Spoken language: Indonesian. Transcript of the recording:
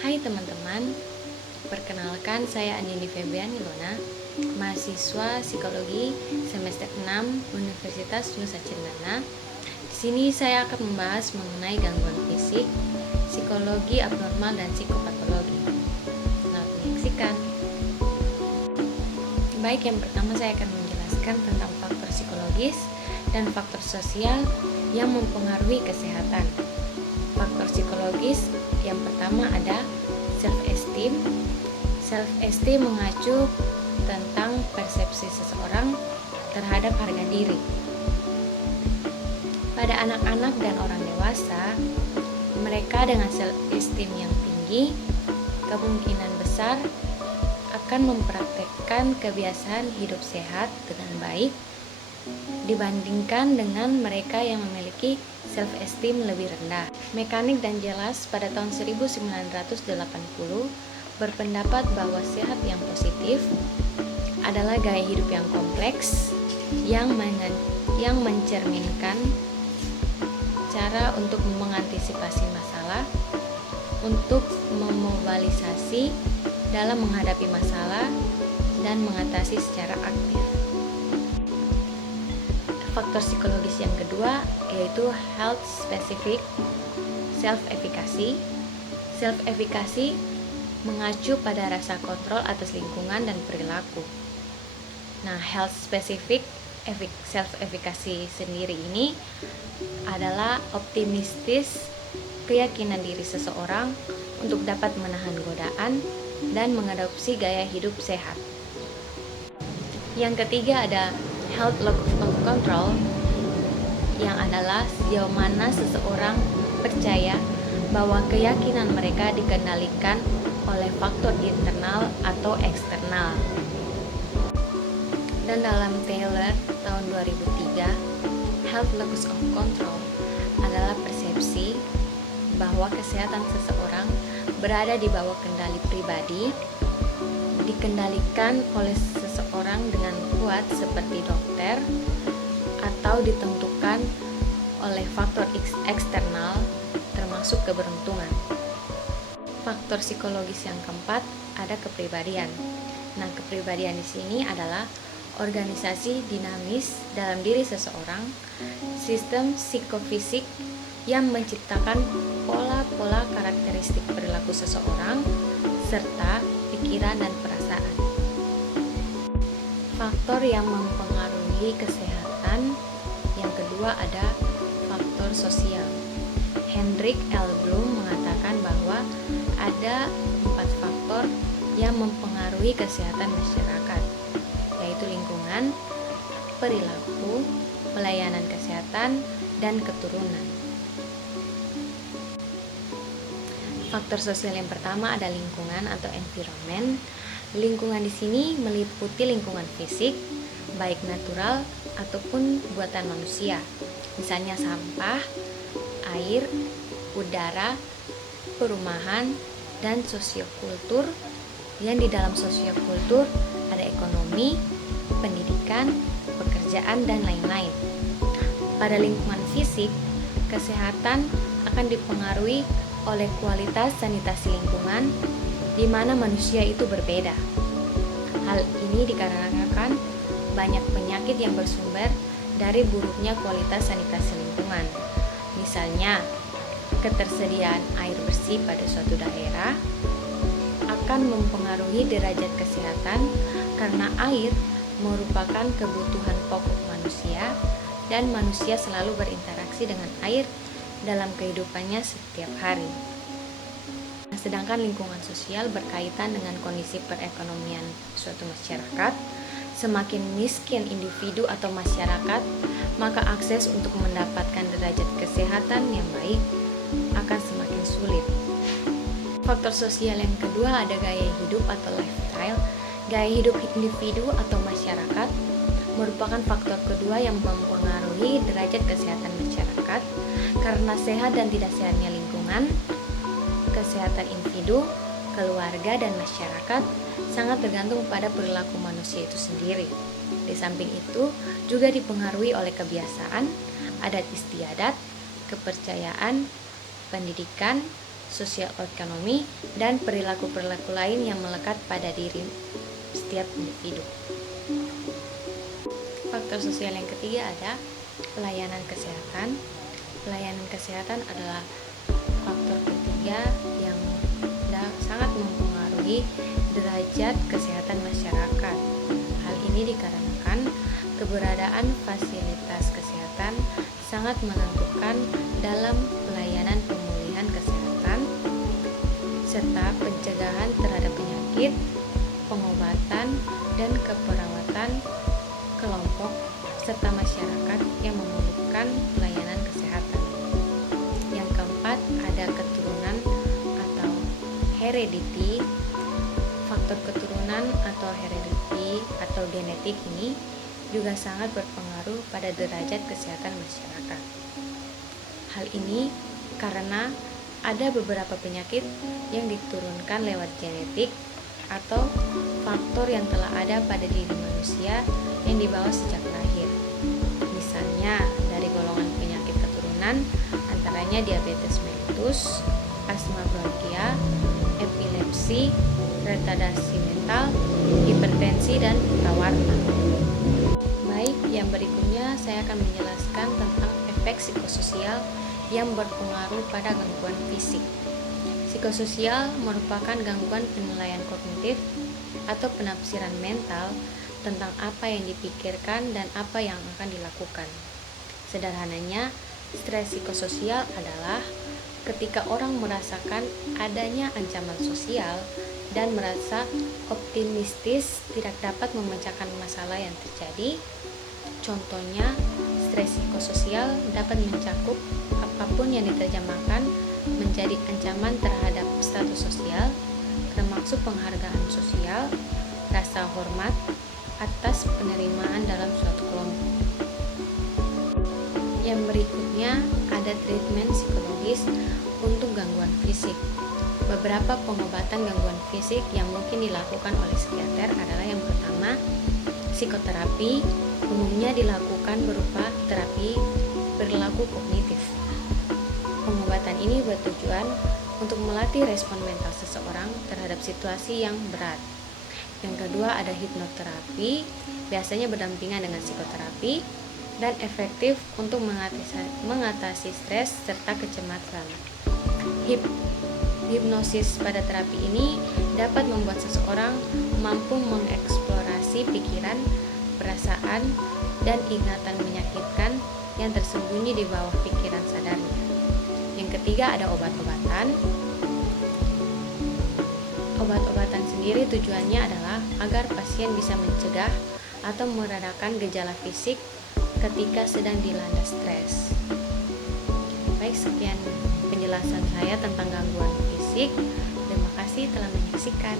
Hai teman-teman, perkenalkan saya Andini Febriani Lona, mahasiswa Psikologi semester 6 Universitas Nusa Cendana. Di sini saya akan membahas mengenai gangguan fisik, psikologi abnormal dan psikopatologi. Selamat menyaksikan. Baik, yang pertama saya akan menjelaskan tentang faktor psikologis dan faktor sosial yang mempengaruhi kesehatan. Faktor psikologis yang pertama ada self-esteem. Self-esteem mengacu tentang persepsi seseorang terhadap harga diri. Pada anak-anak dan orang dewasa, mereka dengan self-esteem yang tinggi kemungkinan besar akan mempraktekkan kebiasaan hidup sehat dengan baik dibandingkan dengan mereka yang memiliki self-esteem lebih rendah. Mekanik dan jelas pada tahun 1980 berpendapat bahwa sehat yang positif adalah gaya hidup yang kompleks yang mencerminkan cara untuk mengantisipasi masalah, untuk memobilisasi dalam menghadapi masalah dan mengatasi secara aktif. Faktor psikologis yang kedua yaitu health specific self-efficacy. Self-efficacy mengacu pada rasa kontrol atas lingkungan dan perilaku. Nah, health specific self-efficacy sendiri ini adalah optimistis keyakinan diri seseorang untuk dapat menahan godaan dan mengadopsi gaya hidup sehat. Yang ketiga ada health locus of control, yang adalah sejauh mana seseorang percaya bahwa keyakinan mereka dikendalikan oleh faktor internal atau eksternal. Dan dalam Taylor tahun 2003, health locus of control adalah persepsi bahwa kesehatan seseorang berada di bawah kendali pribadi, dikendalikan oleh seseorang dengan kuat seperti dokter, atau ditentukan oleh faktor eksternal termasuk keberuntungan. Faktor psikologis yang keempat ada kepribadian. Nah, kepribadian di sini adalah organisasi dinamis dalam diri seseorang, sistem psikofisik yang menciptakan pola-pola karakteristik perilaku seseorang serta pikiran dan perasaan. Faktor yang mempengaruhi kesehatan yang kedua ada faktor sosial. Hendrik L. Bloom mengatakan bahwa ada 4 faktor yang mempengaruhi kesehatan masyarakat, yaitu lingkungan, perilaku, pelayanan kesehatan, dan keturunan. Faktor sosial yang pertama ada lingkungan atau environment. Lingkungan di sini meliputi lingkungan fisik, baik natural ataupun buatan manusia. Misalnya sampah, air, udara, perumahan, dan sosiokultur. Yang di dalam sosiokultur ada ekonomi, pendidikan, pekerjaan, dan lain-lain. Pada lingkungan fisik, kesehatan akan dipengaruhi oleh kualitas sanitasi lingkungan, di mana manusia itu berbeda. Hal ini dikarenakan banyak penyakit yang bersumber dari buruknya kualitas sanitasi lingkungan. Misalnya, ketersediaan air bersih pada suatu daerah akan mempengaruhi derajat kesehatan karena air merupakan kebutuhan pokok manusia dan manusia selalu berinteraksi dengan air dalam kehidupannya setiap hari. Sedangkan lingkungan sosial berkaitan dengan kondisi perekonomian suatu masyarakat. Semakin miskin individu atau masyarakat, maka akses untuk mendapatkan derajat kesehatan yang baik akan semakin sulit. Faktor sosial yang kedua ada gaya hidup atau lifestyle. Gaya hidup individu atau masyarakat merupakan faktor kedua yang mempengaruhi derajat kesehatan masyarakat. Karena sehat dan tidak sehatnya lingkungan, kesehatan individu, keluarga, dan masyarakat sangat tergantung pada perilaku manusia itu sendiri. Di samping itu juga dipengaruhi oleh kebiasaan, adat istiadat, kepercayaan, pendidikan, sosial ekonomi, dan perilaku-perilaku lain yang melekat pada diri setiap individu. Faktor sosial yang ketiga ada pelayanan kesehatan. Pelayanan kesehatan adalah faktor ketiga yang sangat mempengaruhi derajat kesehatan masyarakat. Hal ini dikarenakan keberadaan fasilitas kesehatan sangat menentukan dalam pelayanan pemulihan kesehatan serta pencegahan terhadap penyakit, pengobatan, dan keperawatan kelompok serta masyarakat yang memerlukan pelayanan kesehatan. Yang keempat ada keturunan atau heredity. Faktor keturunan atau heredity atau genetik ini juga sangat berpengaruh pada derajat kesehatan masyarakat. Hal ini karena ada beberapa penyakit yang diturunkan lewat genetik atau faktor yang telah ada pada diri manusia yang dibawa sejak lahir. Misalnya dari golongan penyakit keturunan antaranya diabetes mellitus, asma bronkial, epilepsi, retardasi mental, hipertensi, dan buta warna. Baik, yang berikutnya saya akan menjelaskan tentang efek psikososial yang berpengaruh pada gangguan fisik. Psikososial merupakan gangguan penilaian kognitif atau penafsiran mental tentang apa yang dipikirkan dan apa yang akan dilakukan. Sederhananya, stres psikososial adalah ketika orang merasakan adanya ancaman sosial dan merasa optimistis tidak dapat memecahkan masalah yang terjadi. Contohnya, stres psikososial dapat mencakup apapun yang diterjemahkan menjadi ancaman terhadap status sosial, termasuk penghargaan sosial, rasa hormat atas penerimaan dalam suatu kelompok. Yang berikutnya ada treatment psikologis untuk gangguan fisik. Beberapa pengobatan gangguan fisik yang mungkin dilakukan oleh psikiater adalah yang pertama, psikoterapi. Umumnya dilakukan berupa terapi perilaku kognitif. Pengobatan ini bertujuan untuk melatih respon mental seseorang terhadap situasi yang berat. Yang kedua ada hipnoterapi, biasanya berdampingan dengan psikoterapi dan efektif untuk mengatasi stres serta kecemasan. Hipnosis pada terapi ini dapat membuat seseorang mampu mengeksplorasi pikiran, perasaan, dan ingatan menyakitkan yang tersembunyi di bawah pikiran sadarnya. Yang ketiga ada obat-obatan. Obat-obatan sendiri tujuannya adalah agar pasien bisa mencegah atau meredakan gejala fisik ketika sedang dilanda stres. Baik, sekian penjelasan saya tentang gangguan fisik. Terima kasih telah menyaksikan.